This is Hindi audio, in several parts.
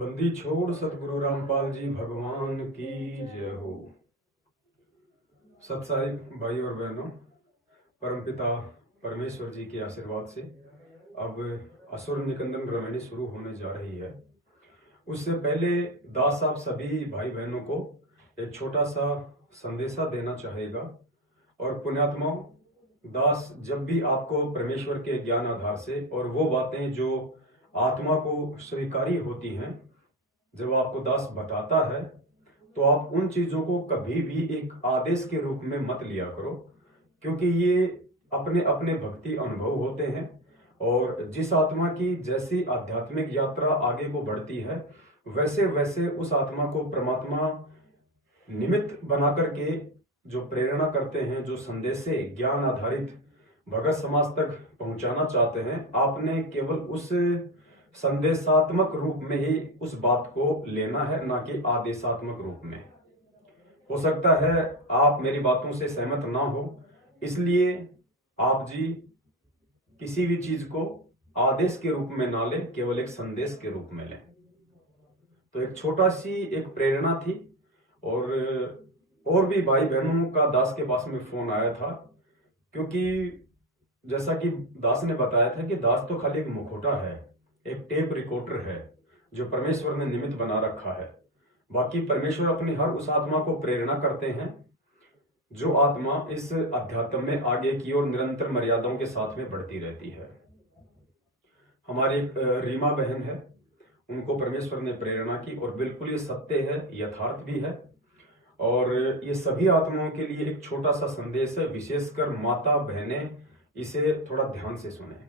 बंदी छोड़ सतगुरु रामपाल जी भगवान की जय हो। सत्साई भाई और बहनों, परमपिता परमेश्वर जी के आशीर्वाद से अब असुर निकंदन रमणी शुरू होने जा रही है। उससे पहले दास साहब सभी भाई बहनों को एक छोटा सा संदेशा देना चाहेगा। और पुण्यात्माओं, दास जब भी आपको परमेश्वर के ज्ञान आधार से और वो बातें जो आत्मा को स्वीकारी होती हैं, जब आपको दास बताता है तो आप उन चीजों को कभी भी एक आदेश के रूप में मत लिया करो, क्योंकि ये अपने अपने भक्ति अनुभव होते हैं। और जिस आत्मा की जैसी आध्यात्मिक यात्रा आगे को बढ़ती है, वैसे वैसे उस आत्मा को परमात्मा निमित्त बना करके जो प्रेरणा करते हैं, जो संदेशे ज्ञान आधारित भगत समाज तक पहुंचाना चाहते हैं, आपने केवल उस संदेशात्मक रूप में ही उस बात को लेना है, ना कि आदेशात्मक रूप में। हो सकता है आप मेरी बातों से सहमत ना हो, इसलिए आप जी किसी भी चीज को आदेश के रूप में ना लें, केवल एक संदेश के रूप में लें। तो एक छोटा सी एक प्रेरणा थी। और भी भाई बहनों का दास के पास में फोन आया था, क्योंकि जैसा कि दास ने बताया था कि दास तो खाली एक मुखौटा है, एक टेप रिकॉर्डर है जो परमेश्वर ने निमित्त बना रखा है। बाकी परमेश्वर अपनी हर उस आत्मा को प्रेरणा करते हैं जो आत्मा इस अध्यात्म में आगे की ओर निरंतर मर्यादाओं के साथ में बढ़ती रहती है। हमारी एक रीमा बहन है, उनको परमेश्वर ने प्रेरणा की, और बिल्कुल ये सत्य है, यथार्थ भी है। और ये सभी आत्माओं के लिए एक छोटा सा संदेश है, विशेषकर माता बहनें इसे थोड़ा ध्यान से सुने।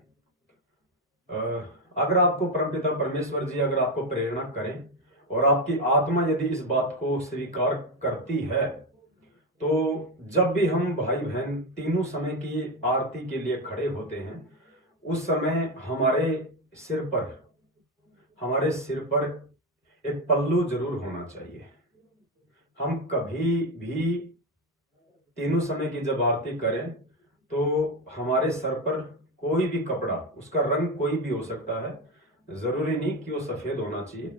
अगर आपको परमपिता परमेश्वर जी अगर आपको प्रेरणा करें और आपकी आत्मा यदि इस बात को स्वीकार करती है, तो जब भी हम भाई बहन तीनों समय की आरती के लिए खड़े होते हैं, उस समय हमारे सिर पर एक पल्लू जरूर होना चाहिए। हम कभी भी तीनों समय की जब आरती करें तो हमारे सर पर कोई भी कपड़ा, उसका रंग कोई भी हो सकता है, जरूरी नहीं कि वो सफेद होना चाहिए,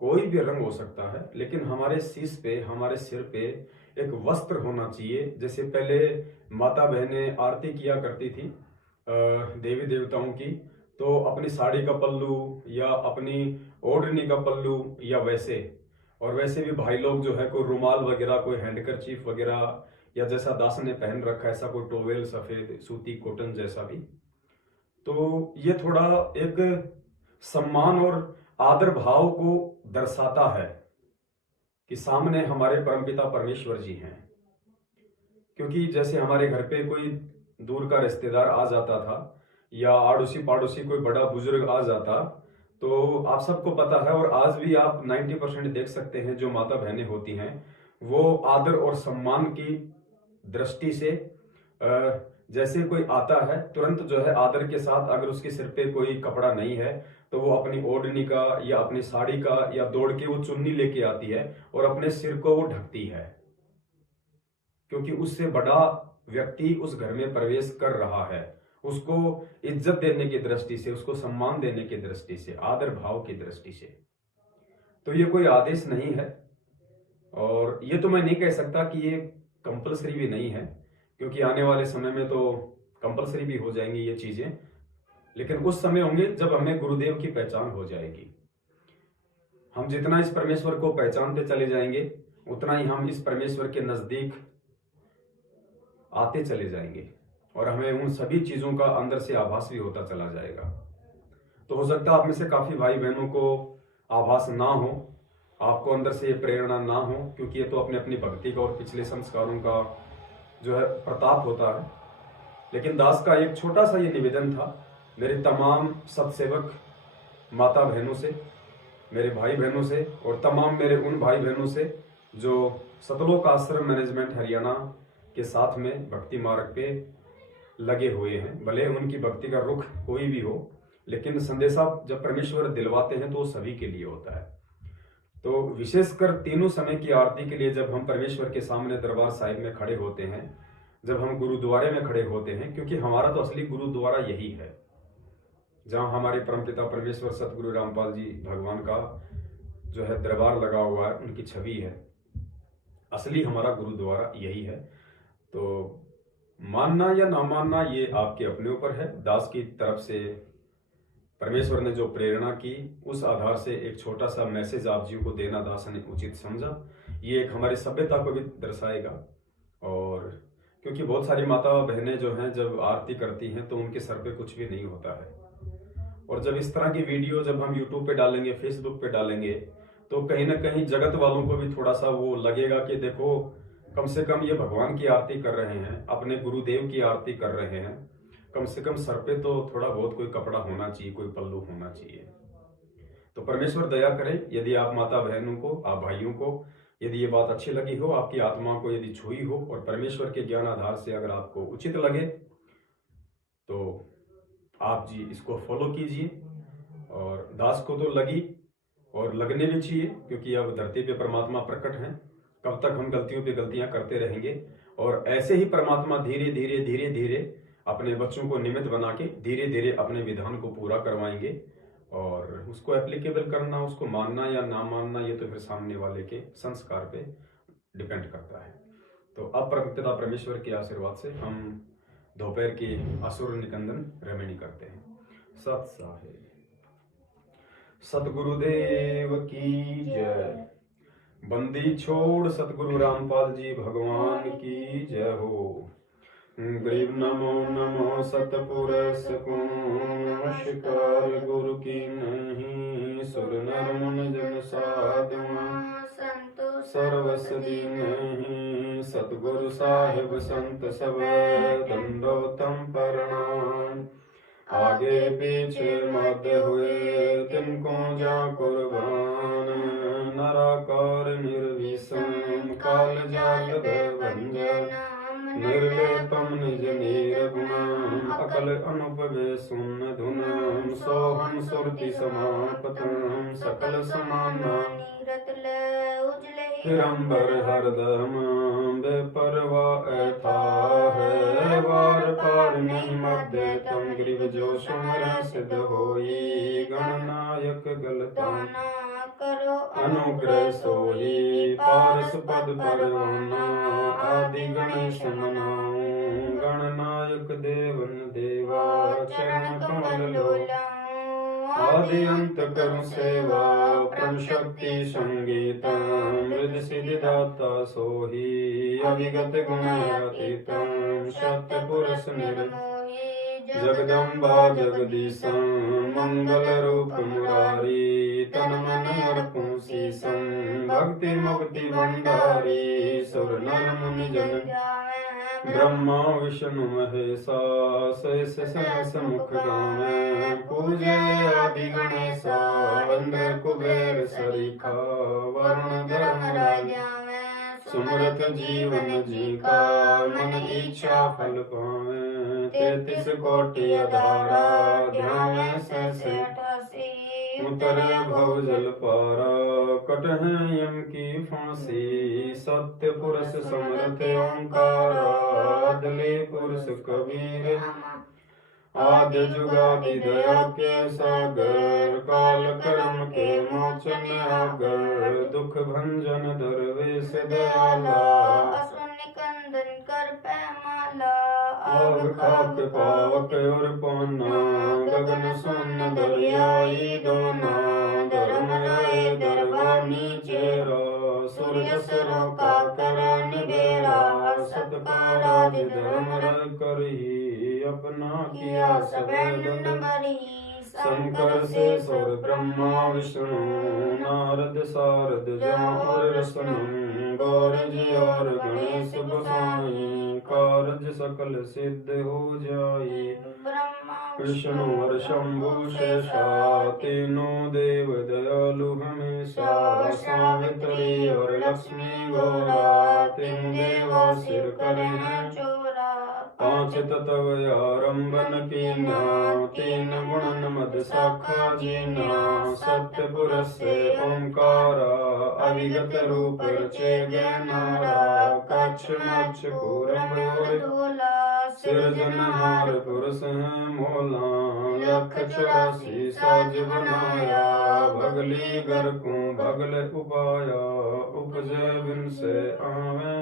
कोई भी रंग हो सकता है, लेकिन हमारे शीश पे, हमारे सिर पे एक वस्त्र होना चाहिए। जैसे पहले माता बहनें आरती किया करती थी देवी देवताओं की, तो अपनी साड़ी का पल्लू या अपनी ओढ़नी का पल्लू या वैसे, और वैसे भी भाई लोग जो है कोई रुमाल वगैरह, कोई हैंडकरचीफ वगैरह, या जैसा दास ने पहन रखा है ऐसा कोई टोवेल सफेद सूती कॉटन जैसा भी। तो ये थोड़ा एक सम्मान और आदर भाव को दर्शाता है कि सामने हमारे परमपिता परमेश्वर जी हैं। क्योंकि जैसे हमारे घर पे कोई दूर का रिश्तेदार आ जाता था या आड़ोसी पाड़ोसी कोई बड़ा बुजुर्ग आ जाता, तो आप सबको पता है, और आज भी आप 90% देख सकते हैं, जो माता बहनें होती हैं वो आदर और सम्मान की दृष्टि से जैसे कोई आता है तुरंत जो है आदर के साथ, अगर उसके सिर पे कोई कपड़ा नहीं है तो वो अपनी ओढ़नी का या अपनी साड़ी का या दौड़ के वो चुन्नी लेके आती है और अपने सिर को वो ढकती है, क्योंकि उससे बड़ा व्यक्ति उस घर में प्रवेश कर रहा है। उसको इज्जत देने की दृष्टि से, उसको सम्मान देने की दृष्टि से, आदर भाव की दृष्टि से। तो ये कोई आदेश नहीं है, और ये तो मैं नहीं कह सकता कि ये कंपलसरी भी नहीं है, क्योंकि आने वाले समय में तो कंपलसरी भी हो जाएंगी ये चीजें। लेकिन उस समय होंगे जब हमें गुरुदेव की पहचान हो जाएगी। हम जितना इस परमेश्वर को पहचानते चले जाएंगे, उतना ही हम इस परमेश्वर के नजदीक आते चले जाएंगे, और हमें उन सभी चीजों का अंदर से आभास भी होता चला जाएगा। तो हो सकता है आप में से काफी भाई बहनों को आभास ना हो, आपको अंदर से ये प्रेरणा ना हो, क्योंकि ये तो अपने अपनी भक्ति का और पिछले संस्कारों का जो है प्रताप होता है। लेकिन दास का एक छोटा सा ये निवेदन था मेरे तमाम सत्सेवक माता बहनों से, मेरे भाई बहनों से, और तमाम मेरे उन भाई बहनों से जो सतलोक आश्रम मैनेजमेंट हरियाणा के साथ में भक्ति मार्ग पे लगे हुए हैं। भले उनकी भक्ति का रुख कोई भी हो, लेकिन संदेशा जब परमेश्वर दिलवाते हैं तो वो सभी के लिए होता है। तो विशेषकर तीनों समय की आरती के लिए जब हम परमेश्वर के सामने दरबार साहिब में खड़े होते हैं, जब हम गुरुद्वारे में खड़े होते हैं, क्योंकि हमारा तो असली गुरुद्वारा यही है, जहां हमारे परमपिता परमेश्वर सतगुरु रामपाल जी भगवान का जो है दरबार लगा हुआ है, उनकी छवि है। असली हमारा गुरुद्वारा यही है। तो मानना या ना मानना ये आपके अपने ऊपर है। दास की तरफ से परमेश्वर ने जो प्रेरणा की, उस आधार से एक छोटा सा मैसेज आप जी को देना दास ने उचित समझा। ये एक हमारी सभ्यता को भी दर्शाएगा। और क्योंकि बहुत सारी माता बहनें जो हैं जब आरती करती हैं तो उनके सर पे कुछ भी नहीं होता है, और जब इस तरह की वीडियो जब हम यूट्यूब पे डालेंगे, फेसबुक पे डालेंगे, तो कहीं ना कहीं जगत वालों को भी थोड़ा सा वो लगेगा कि देखो कम से कम ये भगवान की आरती कर रहे हैं, अपने गुरुदेव की आरती कर रहे हैं, कम से कम सर पे तो थोड़ा बहुत कोई कपड़ा होना चाहिए, कोई पल्लू होना चाहिए। तो परमेश्वर दया करे। यदि आप माता बहनों को, आप भाइयों को यदि ये बात अच्छी लगी हो, आपकी आत्मा को यदि छुई हो, और परमेश्वर के ज्ञान आधार से अगर आपको उचित लगे, तो आप जी इसको फॉलो कीजिए। और दास को तो लगी और लगने भी चाहिए, क्योंकि अब धरती पे परमात्मा प्रकट हैं। कब तक हम गलतियों पे गलतियां करते रहेंगे, और ऐसे ही परमात्मा धीरे धीरे धीरे धीरे अपने बच्चों को निमित्त बना के धीरे धीरे अपने विधान को पूरा करवाएंगे। और उसको एप्लीकेबल करना, उसको मानना या ना मानना, ये तो फिर सामने वाले के संस्कार पे डिपेंड करता है। तो अब परमपिता परमेश्वर के आशीर्वाद से हम दोपहर की असुर निकंदन रमणी करते हैं। सत साहेब सतगुरुदेव की जय। बंदी छोड़ सतगुरु रामपाल जी भगवान की जय हो। गरीब नमो नमो सतपुरुष को नमस्कार गुरु की नहीं, सुर नर मुनि जन साधुआ संतो सर्वसदी नहीं। सतगुरु साहिब संत सब दंडोतम प्रणाम। आगे पीछे मध्य हुए तिनको जा कुर्बान। नराकार निर्विषम काल जाल भंजन। निर्लेपम निज निर्गुणम अकल अनुपवे सुन धुनम। सोहम सुरति समापतम सकल समानानि हिरंबर हरदम। बेपरवा ऐथा है वार पार नहीं मध्य तम। ग्रीव जो सुमर सिद्ध होई गणनायक गलताना करो अनुग्रह सोई। पारस पद परवाना आदि गणेश मनाऊं। गणनायक देवन देवा चरण कमल लोला। आदि अंत करुं सेवा परम शक्ति संगीतम। मृद सिद्धि दाता सोही अविगत गुणातीतम। सत्य पुरुष निर्मोही जगदम्बा जगदीशम। मंगल रूप मुरारी तन मन अर्पुं शीशम। भक्ति मुक्ति भंडारी सुर नर मुनि जन ब्रह्मा विष्णु महेशा। शेष सहस मुख गावें पूजे आदि गणेशा। इंद्र कुबेर सरीखा वरुण धर्म राजा। सुमरत जीवन जी का मन इच्छा फल पावे। 33 कोटि अधारा ध्यान से 88। उतरे भव जल पारा कटहें यम की फांसी। सत्य पुरुष समर्थ ओंकार आदि पुरुष कबीर। आदि जुगादि दया के सागर काल कर्म के मोचन आगर। दुख भंजन दरवेश दयाला असुर निकंदन कर पैमाला। आग खाक पावक और पाना गगन सुन दरियाई दोना। धर्म राय दरबानी चेरा सूर्य सरो का कर निबेरा। सत्कारादि धर्म राय करही अपना किया सब दंड मरी। शंकर से स्वर ब्रह्मा विष्णु नारद सारद जहाँ और रसनम। गौर जी और गणेश गोसाई कारज सकल सिद्ध हो जाई। विष्णु और शंभु शेषा तीनों देव दयालु हमेशा। सावित्री और लक्ष्मी गौरा तीन देवा सिर करे हैं चोरा। पांच तत्व आरंभन कीना तीन गुणन मद शाखा जीना। सत्य पुरुष से ओंकारा अविगत रूप रचे गए नारा। कच्छ मच्छ कूरम और धोला सिरजनहार पुरुष हैं मोला, लख 84 साज बनाया, भगली घर को भगल उपाया, उपजे बिन से आवे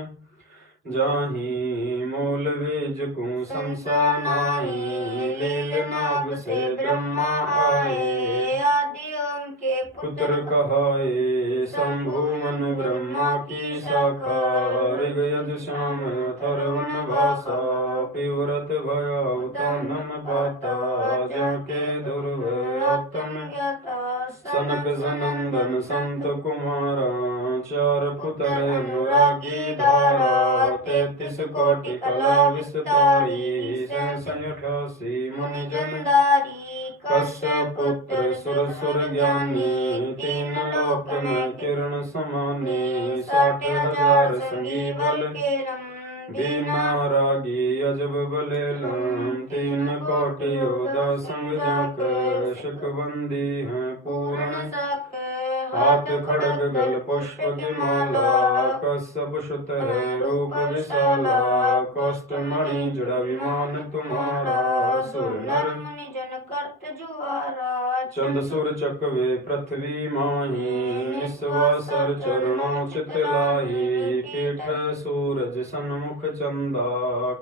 जाही, मोल बीज को संसार नाही, लील नाभ से ब्रह्मा आए, आदि ओम के पुत्र कहाए, शंभु मन ब्रह्मा की शाखा, ऋग यज श्याम अथर्वण भाषा, पिवरत भया उतानन पाता, जाके दुर्व आत्म ज्ञाता, सनक सनंदन संत कुमारा, चार पुत्र अनुरागी धारा, 33 कोटि कला विस्तारी, 88 मुनि जन जंदारी, कश्यप पुत्र सुर सुर ज्ञानी, 3 लोक में किरण समानी, 60,000 संगी बल केरम, दीना रागी अजब बलेलम, 3 कोटि योदा संग जाकर, शिखबंदी है पूर्ण सख, हाथ खड़ग गल पुष्प की माला, कश्यप सुत है रूप विशाला, कष्ट मणि जड़ा विमान तुम्हारा, सुर नर मुनि जन करत जुआरा, चंद सुर चकवे पृथ्वी माही, निस्वासर चरणों चित लाही, पीठ सूरज सन्मुख चंदा,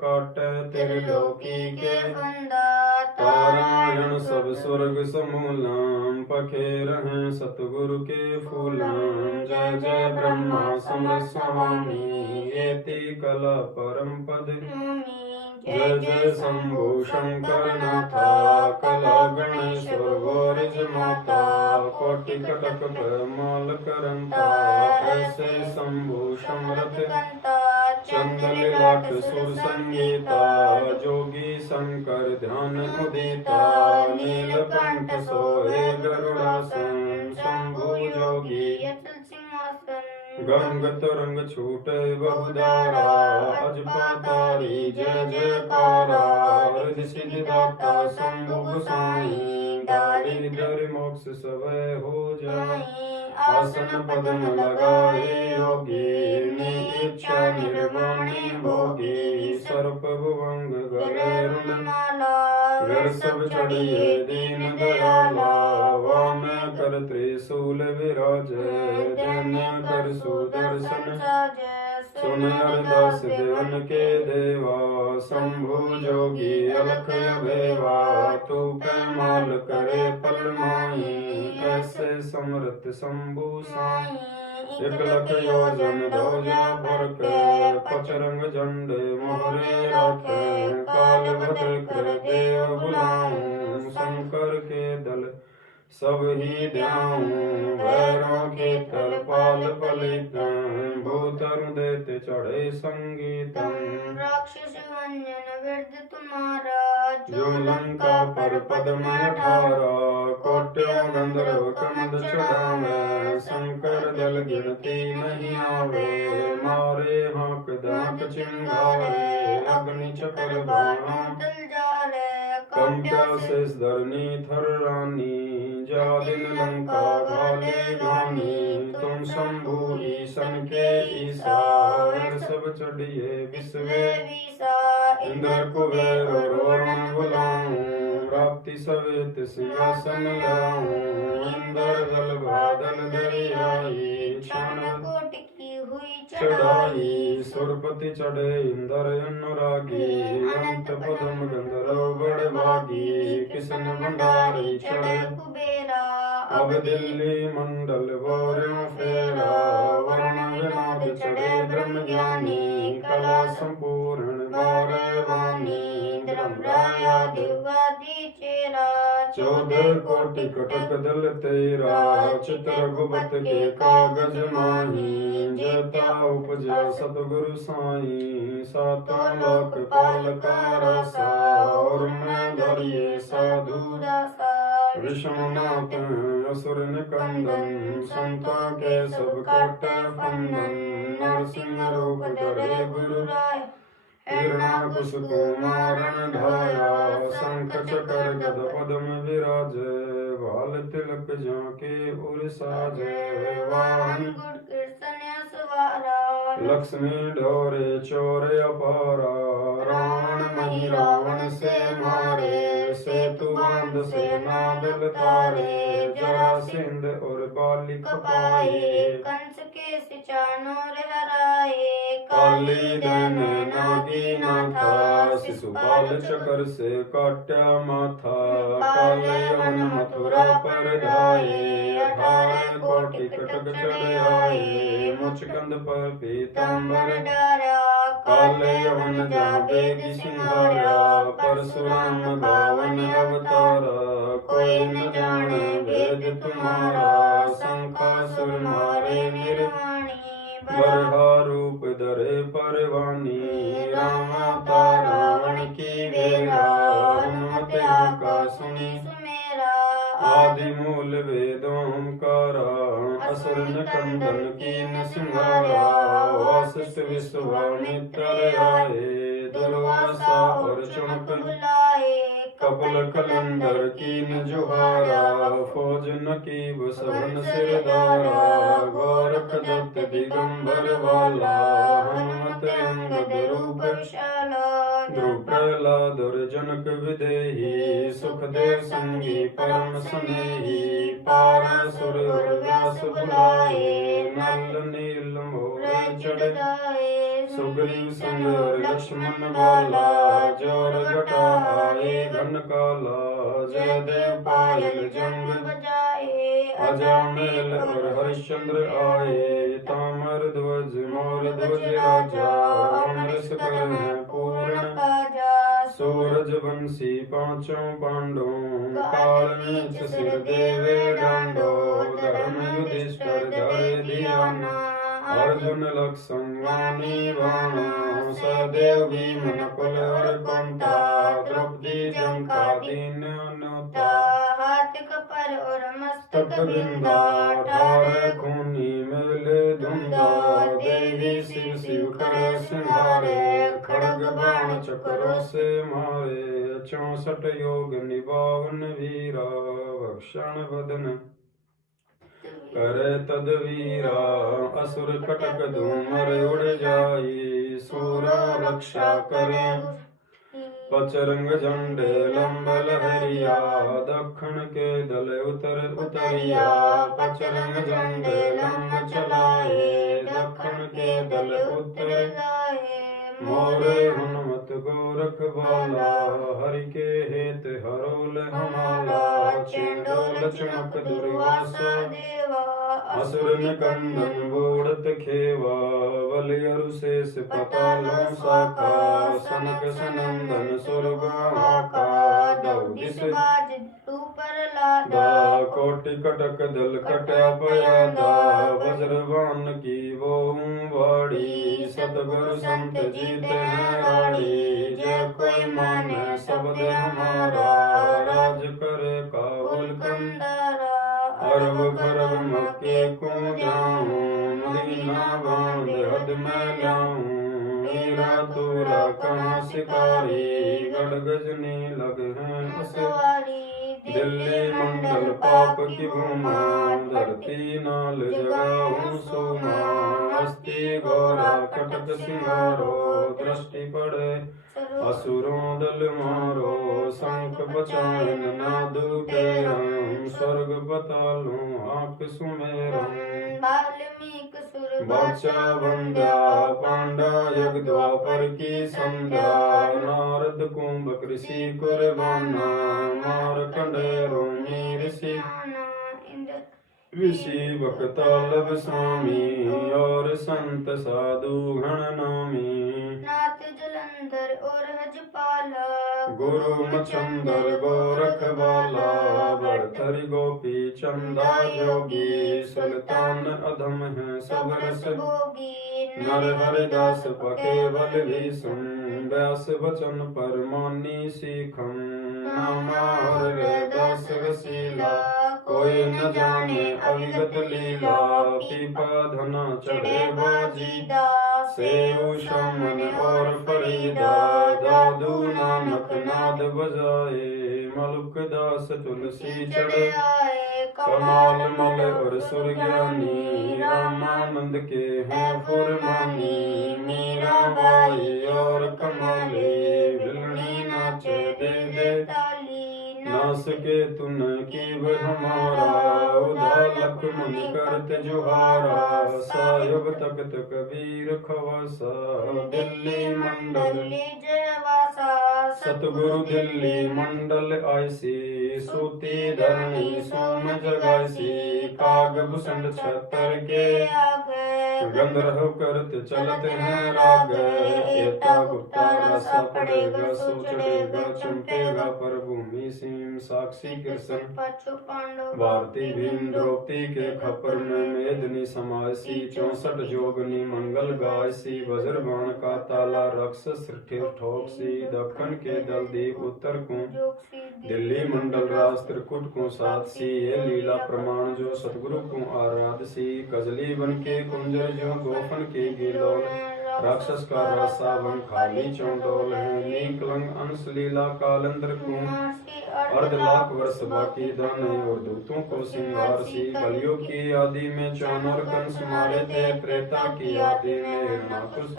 काट त्रिलोकी के फंदा, तारायण सब स्वर्ग समूलम, पखे रहें सतगुरु के फूलम, जय जय ब्रह्मा समर स्वामी, एति कला परम पद, जय जय शंभु शंकर नाथा, कला गणेश्वर गोरज माता, कोटि कटक माल करंता, ऐसे शंभु समरथ चंदन लाट सुर संगीता, जोगी शंकर ध्यान उदिता, नीलकंठ सोए गरुड़ासन, शंभु जोगी अचल सिंहासन, गंग तरंग छूटे बहुधारा, अजपातारी जय जयकारा, रिद्धि सिद्धि दाता शंभु गोसाई, दारिद्र मोक्ष सबे हो जाए, आसन पद्म लगाए योगी, इच्छा निर्वाणी भोगी, सर्प भुवंग गले रुंडमाला, घर सब चढ़िए दीन दयाला, वाम कर त्रिशूल विराजे, धन्य कर सुदर्शन सुन हरदास देवन के देवा, शंभु जोगी अलख अभेवा, तू पैमाल करे पल माही, ऐसे समृत शंभु साई, 1 लख योजन ध्वजा भर के, पचरंग झंडे मोहरे रखे, काल भद्र कर देव बुलाऊं, शंकर के दल सब ही ध्याऊं, भैरों के तल पाल पलितम, भूतरु देते चढ़े संगीतम, राक्षस वंजन वृद्ध तुम्हारा, जो लंका पर पद्म 18, कोट्यों गंधर्व कमद चढ़ावे, शंकर दल गिनती नहीं आवे, मारे हाक दांत चिंगारे, अग्नि चक्र बाणों तल जा रे, कंप्या शेष धरनी थर रानी, जा दिन लंका घाले घानी, तुम शंभु ईशन के ईसा, वर सब चढ़िए विश्वे विसा, इंद्र कुबेर और वरुण बुलाऊं, प्राप्ति सवेत सिंहासन लाऊं, इंद्र दल बादल दरियाई, क्षण कोटि की हुई चढ़ाई, सुरपति चढ़े इंद्र अनुरागी, अंत पदम गंधर्व बड़ भागी, किशन भंडारी चढ़े कुबेरा, अब दिल्ली मंडल बोर्यों फेरा, वर्ण विनोद चढ़े ब्रह्म ज्ञानी, कला संपूर्ण बारे वाणी, ब्रह्मराया दिवादी चेरा, 14 कोटि कटक दल तेरा, चित्र गुप्त के कागज माही, जेता उपजा सतगुरु साई, सातों लोक पाल का रसा, और मैं धरिए साधु दासा, विष्णुनाथ असुर निकंदन, संतों के सब कट फंदन, नरसिंह रूप धरे गुरु राय, हिरणाकुश को मारन ढाया, शंख चक्र गद पद्म विराजे, भाल तिलक झांके उर साजे, वाहन गुड़ कृष्ण सवारा, लक्ष्मी ढोरे चोर अपारा, रावण मही रावण से मारे, सेतु बांध से नादल तारे, जरासंध और बाली कपाए, कंस के सिचानोर हराए, काली दन नागी नाथा, शिशुपाल चकर से काट्या माथा, काल यवन मथुरा पर धाये, 18 कोटि कटक चढ़ आए, मुचकंद पर पीतांबर डारा, काल यवन जाबे सिंहारा, परशुराम बावन अवतारा, कोई न जाने भेद तुम्हारा, शंखासुर मारे निर्वाणी, बरहा रूप धरे परवानी, राम अवतार रावण की बेरा, हनुमत आका सुनी सुमेरा, आदि मूल वेदों ओंकारा, असुर निकंदन कीन सिंहारा, वशिष्ठ विश्वामित्र आए, दुर्वासा और चुनक बुलाए, कपिल कलंदर कीन जुहारा, फौज नकीब सवन सिरदारा, गोरख दत्त दिगंबर वाला, हनुमत अंगद रूप विशाला, ध्रुव प्रहलाद और जनक विदेही, सुखदेव संगी परम स्नेही, पारासुर और व्यास बुलाए, नल नील मोर चढ़ गाए, सुग्रीव संग और लक्ष्मण वाला, जोर घटा आए घन काला, जयदेव पायल जंग बजाए, अजामेल और हरिश्चंद्र आए, तामर ध्वज मोर ध्वज राजा, अमृत कर है पूर्ण काजा, सूरज वंशी पांचों पांडों, काल नीच सिर देवे डांडो, धर्म युधिष्ठिर धरे धियाना, अर्जुन लक्ष्मण वाणी वाणा, सदेव भीम नकुल और कुंता, द्रौपदी जंका दीन अनुता, हाथ कपर और मस्तक बिंदा, 18 खूनी मेले धुंधा, देवी शिव शिव करे सिंहारे, खड़ग बाण चक्रों से मारे, 64 योग निभावन वीरा, भक्षण बदन करे तदवीरा, असुर कटक धूमर उड़ जाई, सूर रक्षा करे पचरंग झंडे लंब लहरिया, दक्षिण के दल उतरिया, पचरंग झंडे लंब चलाए, दक्षिण के दल उतर गाए, मोरे हनुमत गोरख बाला, हरि के हेत हरोल हमारा, चंडोल चमक दुर्वासा देवा, असुर निकंदन बूढ़त खेवा, बलि अरु शेष पतालों साका, सनक सनंदन सुरगु हाका, दौदिस बाज ऊपर लादा, दा कोटि कटक दल कटा पयादा, वज्रवान की वो वाड़ी, सतगुरु संत जीते हैं राड़ी, जय कोई माने शब्द हमारा, राज करे काबुल कंदारा, अरब खरब मक्के को जाऊं, मदीना बांध हद में लाऊं, हीरा तूरा कहाँ शिकारी, गढ़ गजनी लगे हैं सवारी, दिल्ली मंडल पाप की भूमा, धरती नाल जगाऊं सोमा, हस्ती घोरा कटक सिंगारो, दृष्टि पड़े असुरों दल मारो, शंख बचाएन नादु पेरं, स्वर्ग बतालूं आंख सुमेरं, वाल्मीकि सुर बाचा बंध्या, पांडा यज्ञ द्वापर की संध्या, नारद कुंभ कृषि कुर्बाना, मारकंडेय ऋषि ऋषि बकतालब स्वामी, और संत साधु गण नामी, नाथ जलंधर और हजपाला, गुरु मचंदर गोरख बाला, भरथरी गोपी चंदा योगी, सुल्तान अधम है सब रस भोगी, नर हरिदास पके बल भी सुन, व्यास वचन पर मानी सीखम, नामा और वेदास रसीला, कोई न जाने अविगत लीला, पीपा धना चढ़े बाजीदा, सेऊ शामन और फरीदा, दादू नानक नाद बजाए, मलुक दास तुलसी चढ़े आए, कमाल मल और सुरज्ञानी, रामानंद के हैं फुरमानी, मीरा बाई और कमाली, नास के तुन कीव हमारा, उदालक मन करत जुहारा, सायब तख्त कबीर खवासा, दिल्ली मंडल दिल्ली जयवासा, सतगुरु दिल्ली मंडल आयसी, सूती धरणी सोम जगायसी, काग भूषण छतर के आगे, गंधर्व करत चलत हैं राग, एता गुप्ता रसा पड़ेगा सो चढ़ेगा चमकेगा, पर भूमि सीम साक्षी कृष्ण पछु पांडव भारती भीम द्रौपदी के खपर में मेदनी समायसी, 64 जोगनी मंगल गायसी, वज्र बाण का ताला राक्षस ठोकसी, दखन के दल दीप उत्तर को दिल्ली मंडल राज त्रिकुट को साधसी, ये लीला प्रमाण जो सतगुरु को आराधसी, कजली बन के कुंजर जो गोफन के गिलोल, राक्षस का रासावन खाली चौंडोल है, नीकलंग अंश लीला कालंदर को, अर्ध लाख वर्ष बाकी दाने और दूतों को सिंगार सी, कलयुग की आदि में चाणूर कंस मारे थे, त्रेता की आदि में हिरणाकुश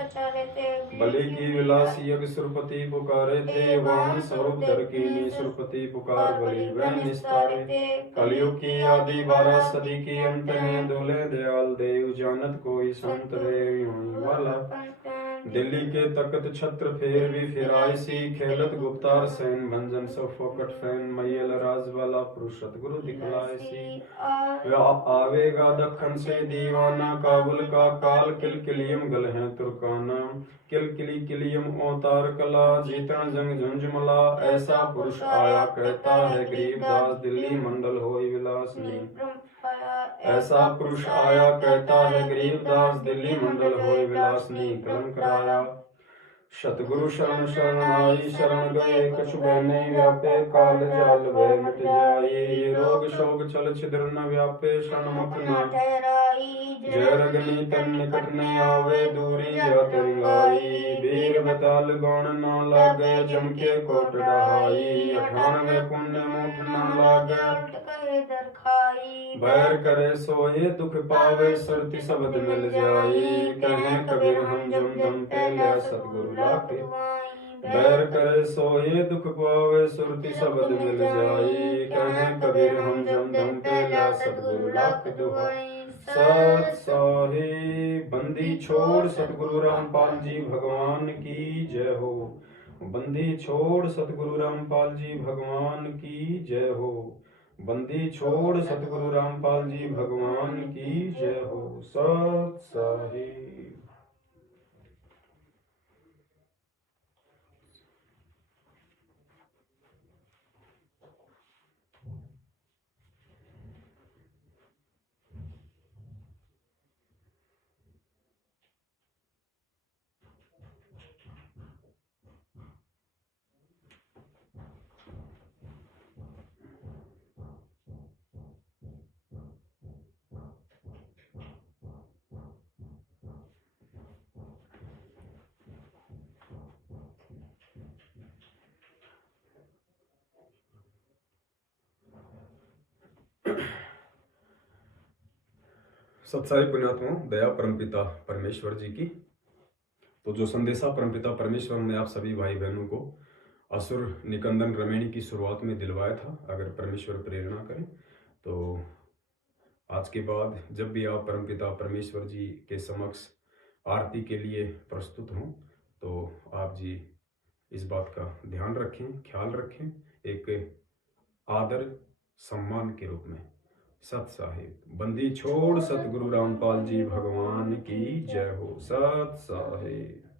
बलि की विलासी यज्ञ सुरपति पुकारे थे, वामन स्वरूप दरकीनी सुरपति पुकार बलि वह निस्तारे, कलयुग की आदि 12 सदी की अंत में, दूल्हे दयाल देव जानत कोई संत रे, यूं वाला दिल्ली के तख्त छत्र फेर भी फिरायसी, खेलत गुप्तार सैन भंजन सब फोकट फैन, मैयल राज वाला पुरुष सतगुरु दिखलायसी, आवेगा दखन से दीवाना, काबुल का काल किलकिलियम गल है तुर्काना, किलकिली किलियम ओतार कला, जीतन जंग झुंझुमला, ऐसा पुरुष आया कहता है गरीबदास, दिल्ली मंडल होई विलासनी, ऐसा पुरुष आया कहता है गरीबदास, दिल्ली मंडल होई विलासनी, कलम कराया सतगुरु शरण शरण आई, शरण गए कछु भय नहीं व्यापे, काल जाल भय मिट जाई, रोग शोक छल छिद्र न व्यापे, शरण मुख न ठहराई, जय रगनी तन निकट न आवे, दूरी जात रिंगाई, वीर बताल गौण न लागे, जम के कोट डहाई, 98 पुण्य मुठ न लागे, बैर करे सोए दुख पावे, सुरति शब्द मिल जाई, कहे कबीर हम जम दम पे ले सतगुरु लाके, बैर करे सोए दुख पावे, सुरति शब्द मिल जाई, कहे कबीर हम जम दम पे ले सतगुरु लाख दुहाई, सत साहिब बंदी छोड़ सतगुरु रामपाल जी भगवान की जय हो, बंदी छोड़ सतगुरु रामपाल जी भगवान की जय हो, बंदी छोड़ सतगुरु रामपाल जी भगवान की जय हो, सत साहिब। सत्साई पुण्यात्माओं, दया परमपिता परमेश्वर जी की। तो जो संदेशा परमपिता परमेश्वर ने आप सभी भाई बहनों को असुर निकंदन रमेणी की शुरुआत में दिलवाया था, अगर परमेश्वर प्रेरणा करें तो आज के बाद जब भी आप परमपिता परमेश्वर जी के समक्ष आरती के लिए प्रस्तुत हों तो आप जी इस बात का ध्यान रखें, ख्याल रखें, एक आदर सम्मान के रूप में। सत साहिब, बंदी छोड़ सतगुरु रामपाल जी भगवान की जय हो। सत साहिब।